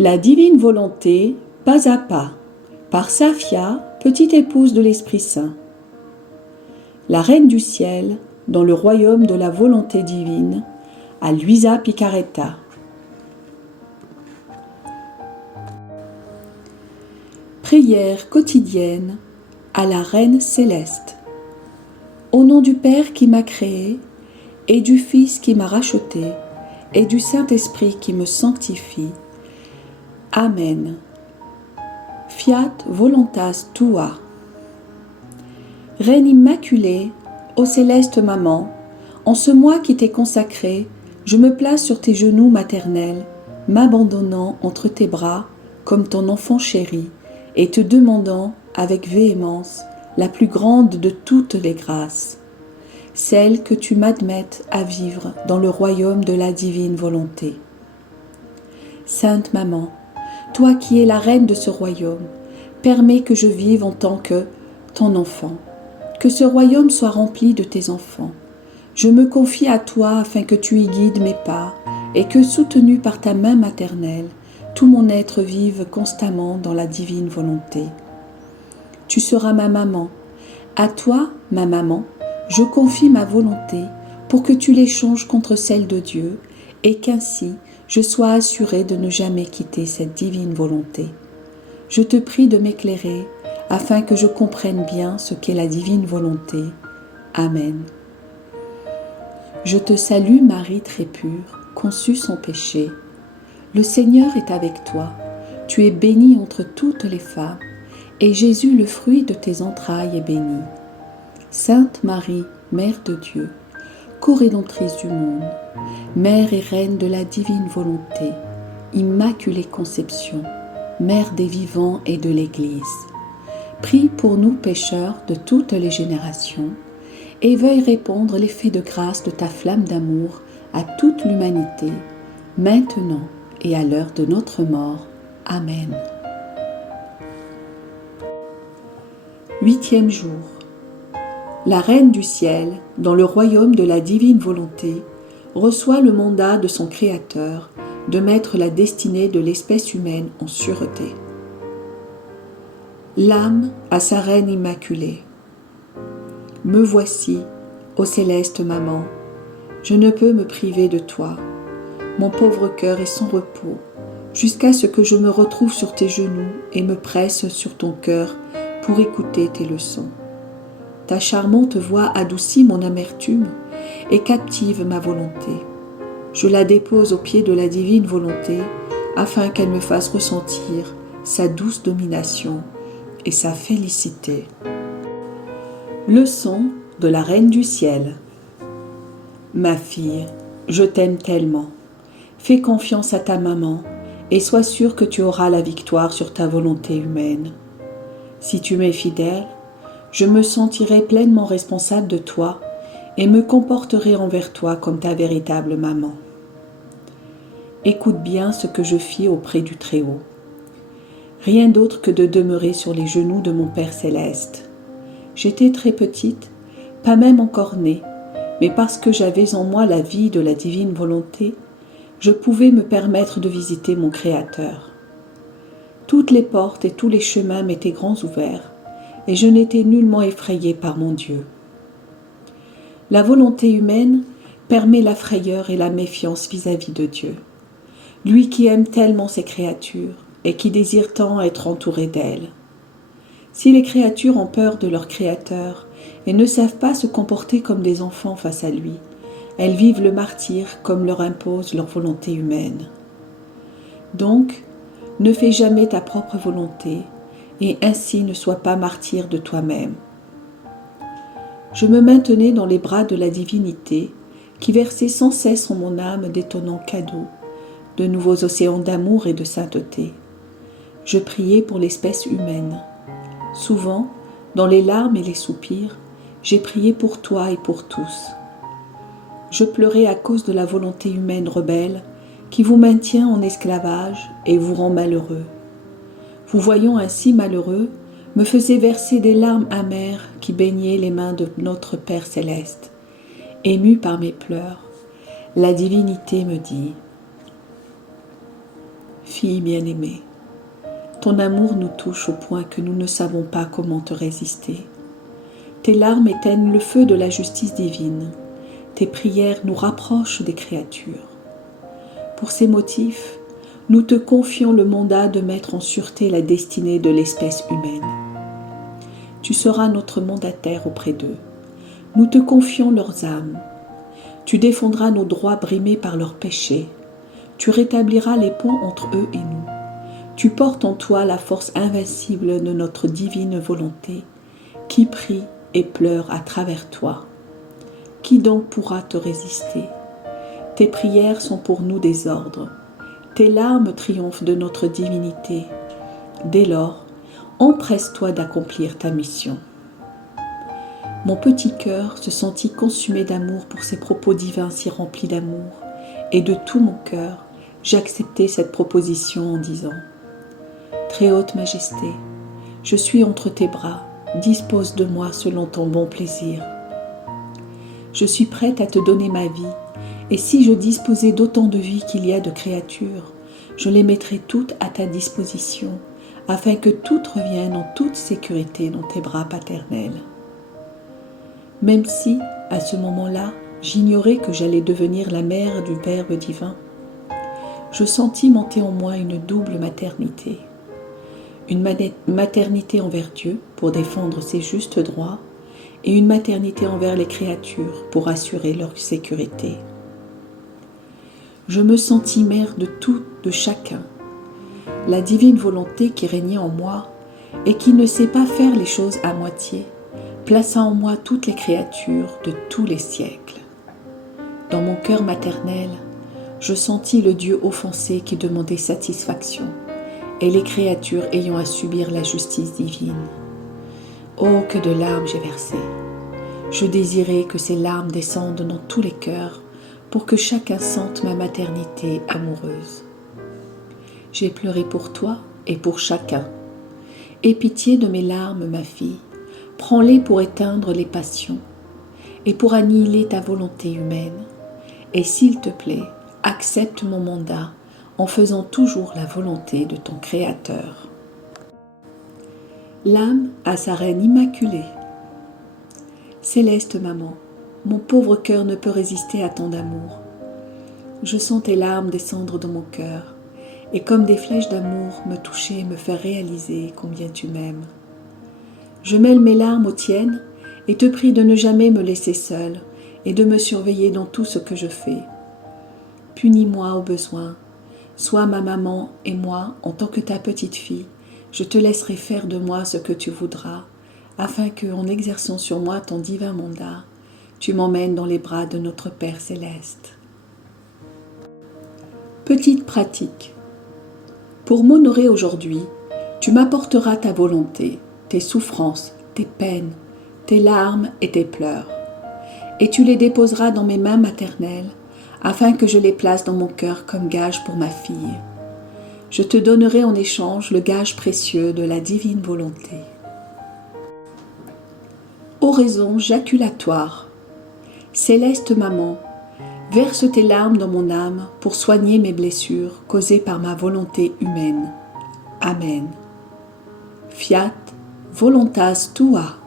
La divine volonté, pas à pas, par Safia, petite épouse de l'Esprit Saint. La Reine du Ciel, dans le royaume de la volonté divine, à Luisa Picaretta. Prière quotidienne à la Reine céleste. Au nom du Père qui m'a créé, et du Fils qui m'a racheté, et du Saint-Esprit qui me sanctifie. Amen. Fiat voluntas tua. Reine immaculée, ô céleste maman, en ce mois qui t'est consacré, je me place sur tes genoux maternels, m'abandonnant entre tes bras comme ton enfant chéri, et te demandant avec véhémence la plus grande de toutes les grâces, celle que tu m'admettes à vivre dans le royaume de la divine volonté. Sainte Maman, toi qui es la reine de ce royaume, permets que je vive en tant que ton enfant, que ce royaume soit rempli de tes enfants. Je me confie à toi afin que tu y guides mes pas et que, soutenu par ta main maternelle, tout mon être vive constamment dans la divine volonté. Tu seras ma maman. À toi, ma maman, je confie ma volonté pour que tu l'échanges contre celle de Dieu et qu'ainsi je sois assurée de ne jamais quitter cette divine volonté. Je te prie de m'éclairer afin que je comprenne bien ce qu'est la divine volonté. Amen. Je te salue Marie très pure, conçue sans péché. Le Seigneur est avec toi. Tu es bénie entre toutes les femmes, et Jésus, le fruit de tes entrailles, est béni. Sainte Marie, Mère de Dieu, co-rédemptrice du monde, Mère et Reine de la divine volonté, Immaculée Conception, Mère des vivants et de l'Église, prie pour nous pécheurs de toutes les générations, et veuille répandre l'effet de grâce de ta flamme d'amour à toute l'humanité, maintenant et à l'heure de notre mort. Amen. 8e jour. La Reine du Ciel, dans le royaume de la divine volonté, reçoit le mandat de son Créateur de mettre la destinée de l'espèce humaine en sûreté. L'âme à sa Reine immaculée. Me voici, ô céleste maman, je ne peux me priver de toi. Mon pauvre cœur est sans repos, jusqu'à ce que je me retrouve sur tes genoux et me presse sur ton cœur pour écouter tes leçons. Ta charmante voix adoucit mon amertume et captive ma volonté. Je la dépose aux pieds de la divine volonté afin qu'elle me fasse ressentir sa douce domination et sa félicité. Leçon de la Reine du Ciel. Ma fille, je t'aime tellement. Fais confiance à ta maman et sois sûre que tu auras la victoire sur ta volonté humaine. Si tu m'es fidèle, je me sentirai pleinement responsable de toi et me comporterai envers toi comme ta véritable maman. Écoute bien ce que je fis auprès du Très-Haut. Rien d'autre que de demeurer sur les genoux de mon Père céleste. J'étais très petite, pas même encore née, mais parce que j'avais en moi la vie de la divine volonté, je pouvais me permettre de visiter mon Créateur. Toutes les portes et tous les chemins m'étaient grands ouverts, et je n'étais nullement effrayée par mon Dieu. La volonté humaine permet la frayeur et la méfiance vis-à-vis de Dieu, lui qui aime tellement ses créatures et qui désire tant être entouré d'elles. Si les créatures ont peur de leur Créateur et ne savent pas se comporter comme des enfants face à lui, elles vivent le martyre comme leur impose leur volonté humaine. Donc, ne fais jamais ta propre volonté, et ainsi ne sois pas martyr de toi-même. Je me maintenais dans les bras de la divinité, qui versait sans cesse en mon âme d'étonnants cadeaux, de nouveaux océans d'amour et de sainteté. Je priais pour l'espèce humaine. Souvent, dans les larmes et les soupirs, j'ai prié pour toi et pour tous. Je pleurais à cause de la volonté humaine rebelle qui vous maintient en esclavage et vous rend malheureux. Vous voyant ainsi malheureux, me faisait verser des larmes amères qui baignaient les mains de notre Père céleste. Émue par mes pleurs, la divinité me dit « fille bien-aimée, ton amour nous touche au point que nous ne savons pas comment te résister. Tes larmes éteignent le feu de la justice divine. Tes prières nous rapprochent des créatures. Pour ces motifs, nous te confions le mandat de mettre en sûreté la destinée de l'espèce humaine. Tu seras notre mandataire auprès d'eux. Nous te confions leurs âmes. Tu défendras nos droits brimés par leurs péchés. Tu rétabliras les ponts entre eux et nous. Tu portes en toi la force invincible de notre divine volonté, qui prie et pleure à travers toi. Qui donc pourra te résister? Tes prières sont pour nous des ordres. Tes larmes triomphent de notre divinité. Dès lors, empresse-toi d'accomplir ta mission. Mon petit cœur se sentit consumé d'amour pour ces propos divins si remplis d'amour, et de tout mon cœur, j'acceptai cette proposition en disant: Très haute Majesté, je suis entre tes bras, dispose de moi selon ton bon plaisir. Je suis prête à te donner ma vie, et si je disposais d'autant de vie qu'il y a de créatures, je les mettrais toutes à ta disposition, afin que toutes reviennent en toute sécurité dans tes bras paternels. Même si, à ce moment-là, j'ignorais que j'allais devenir la mère du Verbe divin, je sentis monter en moi une double maternité. Une maternité envers Dieu pour défendre ses justes droits et une maternité envers les créatures pour assurer leur sécurité. Je me sentis mère de tout, de chacun. La divine volonté qui régnait en moi et qui ne sait pas faire les choses à moitié, plaça en moi toutes les créatures de tous les siècles. Dans mon cœur maternel, je sentis le Dieu offensé qui demandait satisfaction, et les créatures ayant à subir la justice divine. Oh, que de larmes j'ai versées! Je désirais que ces larmes descendent dans tous les cœurs pour que chacun sente ma maternité amoureuse. J'ai pleuré pour toi et pour chacun. Aie pitié de mes larmes, ma fille, prends-les pour éteindre les passions et pour annihiler ta volonté humaine. Et s'il te plaît, accepte mon mandat en faisant toujours la volonté de ton Créateur. L'âme à sa reine immaculée. Céleste maman, mon pauvre cœur ne peut résister à tant d'amour. Je sens tes larmes descendre dans mon cœur, et comme des flèches d'amour me toucher et me faire réaliser combien tu m'aimes. Je mêle mes larmes aux tiennes et te prie de ne jamais me laisser seule et de me surveiller dans tout ce que je fais. Punis-moi au besoin. Sois ma maman et moi, en tant que ta petite fille, je te laisserai faire de moi ce que tu voudras, afin que, en exerçant sur moi ton divin mandat, tu m'emmènes dans les bras de notre Père céleste. Petite pratique. Pour m'honorer aujourd'hui, tu m'apporteras ta volonté, tes souffrances, tes peines, tes larmes et tes pleurs, et tu les déposeras dans mes mains maternelles, afin que je les place dans mon cœur comme gage pour ma fille. Je te donnerai en échange le gage précieux de la divine volonté. Oraison jaculatoire. Céleste maman, verse tes larmes dans mon âme pour soigner mes blessures causées par ma volonté humaine. Amen. Fiat voluntas tua.